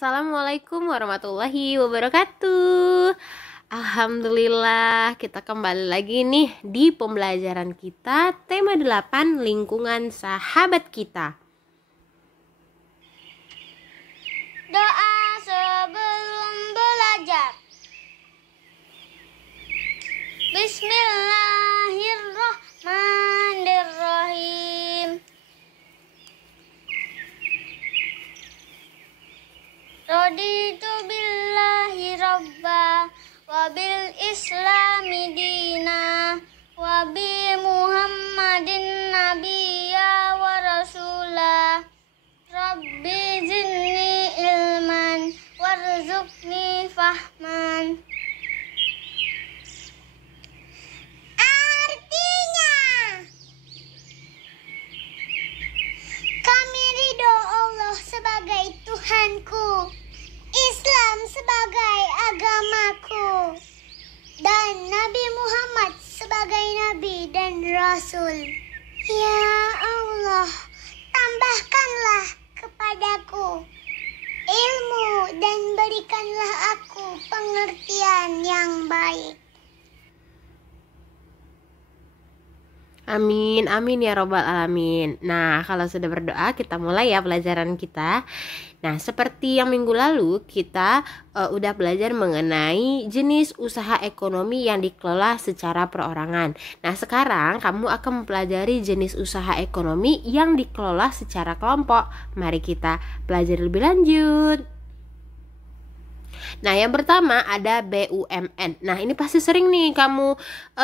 Assalamualaikum warahmatullahi wabarakatuh. Alhamdulillah, kita kembali lagi nih di pembelajaran kita tema 8 lingkungan sahabat kita. Doa sebelum belajar. Bismillahirrahmanirrahim. Raditu billahi rabba wa bil islami dina wa bi muhammadin nabiyya wa rasula. Rabbi zidni ilman warzuqni fahman. Artinya, kami ridho Allah sebagai Tuhanku, Islam sebagai agamaku, dan Nabi Muhammad sebagai Nabi dan Rasul. Ya Allah, tambahkanlah kepadaku ilmu dan berikanlah aku pengertian yang baik. Amin, amin ya robbal alamin. Nah, kalau sudah berdoa, kita mulai ya pelajaran kita. Nah, seperti yang minggu lalu kita udah belajar mengenai jenis usaha ekonomi yang dikelola secara perorangan. Nah, sekarang kamu akan mempelajari jenis usaha ekonomi yang dikelola secara kelompok. Mari kita pelajari lebih lanjut. Nah, yang pertama ada BUMN. Nah, ini pasti sering nih kamu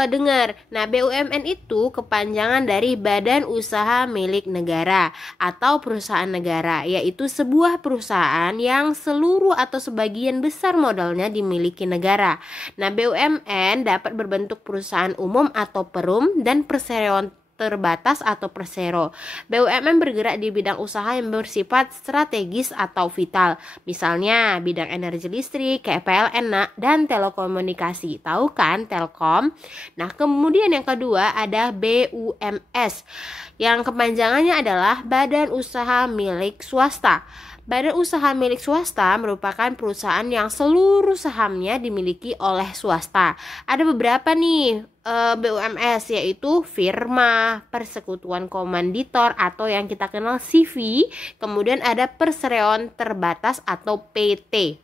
dengar. Nah, BUMN itu kepanjangan dari Badan Usaha Milik Negara atau perusahaan negara, yaitu sebuah perusahaan yang seluruh atau sebagian besar modalnya dimiliki negara. Nah, BUMN dapat berbentuk perusahaan umum atau perum dan perseroan terbatas atau persero. BUMN bergerak di bidang usaha yang bersifat strategis atau vital, misalnya bidang energi listrik, kayak PLN dan telekomunikasi. Tahu kan Telkom? Nah, kemudian yang kedua ada BUMS, yang kepanjangannya adalah Badan Usaha Milik Swasta. Badan usaha milik swasta merupakan perusahaan yang seluruh sahamnya dimiliki oleh swasta. Ada beberapa nih BUMS, yaitu firma, persekutuan komanditor atau yang kita kenal CV, kemudian ada perseroan terbatas atau PT.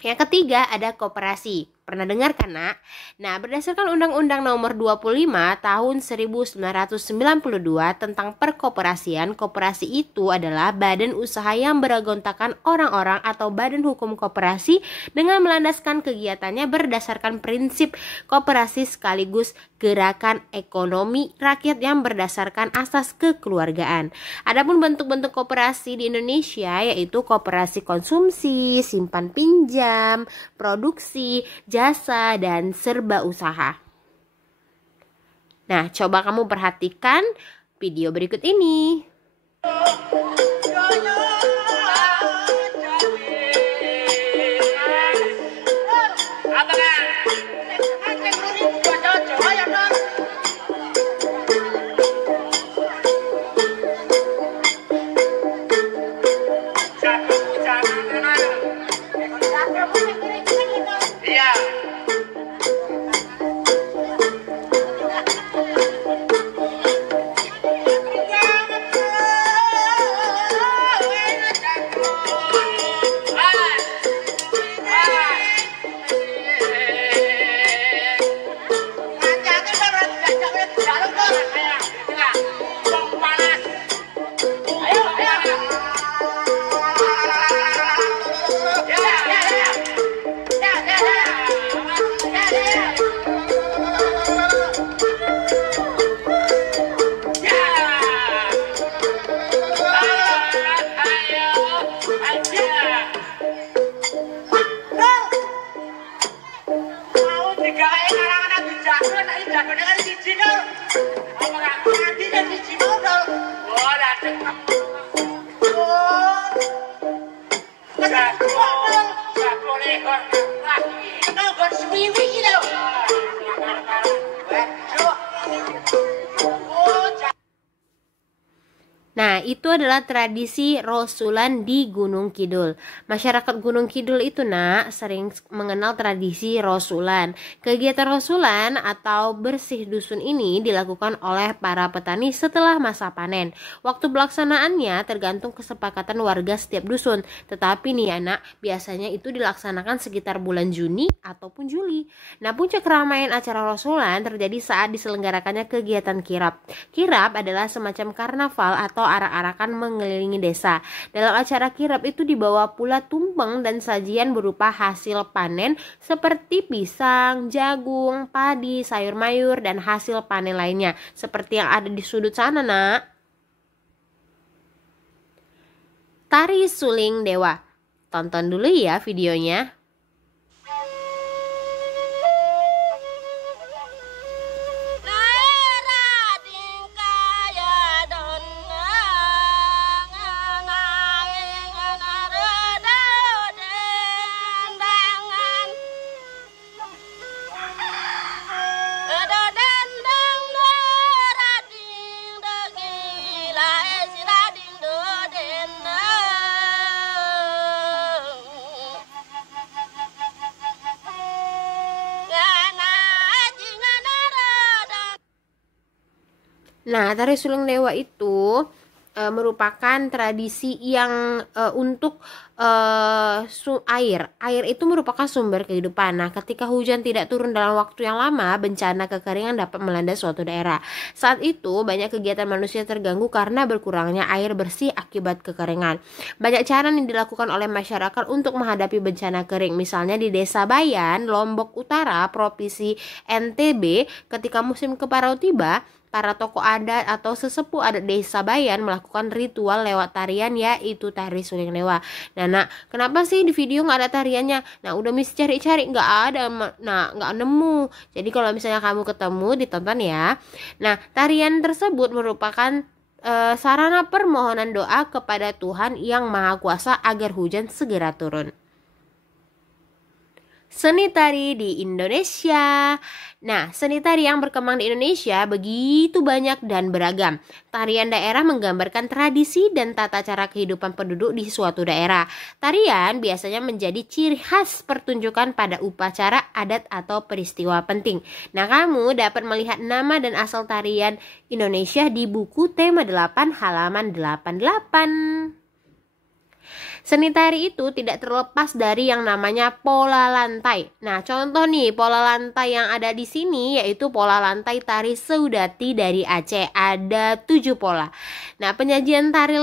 Yang ketiga ada koperasi. Pernah dengar kan, Nak? Nah, berdasarkan Undang-Undang Nomor 25 Tahun 1992 tentang perkoperasian, koperasi itu adalah badan usaha yang beranggotakan orang-orang atau badan hukum koperasi dengan melandaskan kegiatannya berdasarkan prinsip koperasi sekaligus gerakan ekonomi rakyat yang berdasarkan asas kekeluargaan. Adapun bentuk-bentuk koperasi di Indonesia yaitu koperasi konsumsi, simpan pinjam, produksi, jasa, dan serba usaha. Nah, coba kamu perhatikan video berikut ini. Nah, itu adalah tradisi rosulan di Gunung Kidul. Masyarakat Gunung Kidul itu, Nak, sering mengenal tradisi rosulan. Kegiatan rosulan atau bersih dusun ini dilakukan oleh para petani setelah masa panen. Waktu pelaksanaannya tergantung kesepakatan warga setiap dusun. Tetapi nih, Nak, biasanya itu dilaksanakan sekitar bulan Juni ataupun Juli. Nah, puncak keramaian acara rosulan terjadi saat diselenggarakannya kegiatan kirap. Kirap adalah semacam karnaval atau arak-arakan mengelilingi desa. Dalam acara kirap itu dibawa pula tumpeng dan sajian berupa hasil panen seperti pisang, jagung, padi, sayur mayur, dan hasil panen lainnya. Seperti yang ada di sudut sana, Nak. Tari Suling Dewa. Tonton dulu ya videonya. Nah, tari Suling Dewa itu merupakan tradisi yang untuk air. Air itu merupakan sumber kehidupan. Nah, ketika hujan tidak turun dalam waktu yang lama, bencana kekeringan dapat melanda suatu daerah. Saat itu, banyak kegiatan manusia terganggu karena berkurangnya air bersih akibat kekeringan. Banyak cara yang dilakukan oleh masyarakat untuk menghadapi bencana kering. Misalnya di Desa Bayan, Lombok Utara, Provinsi NTB, ketika musim kemarau tiba, para tokoh adat atau sesepuh adat Desa Bayan melakukan ritual lewat tarian, yaitu tari Suling Dewa. Nah, kenapa sih di video nggak ada tariannya? Nah, udah mesti cari-cari, nggak ada. Nah, nggak nemu. Jadi kalau misalnya kamu ketemu, ditonton ya. Nah, tarian tersebut merupakan sarana permohonan doa kepada Tuhan yang Maha Kuasa agar hujan segera turun. Seni tari di Indonesia. Nah, seni tari yang berkembang di Indonesia begitu banyak dan beragam. Tarian daerah menggambarkan tradisi dan tata cara kehidupan penduduk di suatu daerah. Tarian biasanya menjadi ciri khas pertunjukan pada upacara adat atau peristiwa penting. Nah, kamu dapat melihat nama dan asal tarian Indonesia di buku tema 8 halaman 88. Seni tari itu tidak terlepas dari yang namanya pola lantai. Nah, contoh nih pola lantai yang ada di sini yaitu pola lantai tari Seudati dari Aceh. Ada 7 pola. Nah, penyajian tari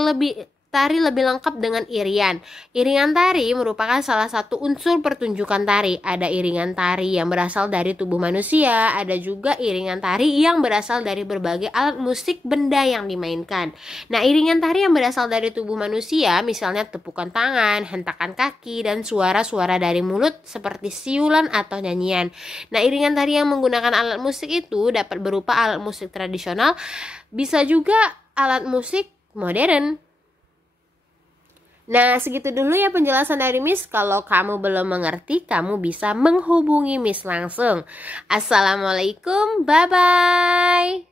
lebih lengkap dengan irian. Iringan tari merupakan salah satu unsur pertunjukan tari. Ada iringan tari yang berasal dari tubuh manusia, ada juga iringan tari yang berasal dari berbagai alat musik benda yang dimainkan. Nah, iringan tari yang berasal dari tubuh manusia, misalnya tepukan tangan, hentakan kaki, dan suara-suara dari mulut seperti siulan atau nyanyian. Nah, iringan tari yang menggunakan alat musik itu dapat berupa alat musik tradisional, bisa juga alat musik modern. Nah, segitu dulu ya penjelasan dari Miss. Kalau kamu belum mengerti, kamu bisa menghubungi Miss langsung. Assalamualaikum, bye-bye.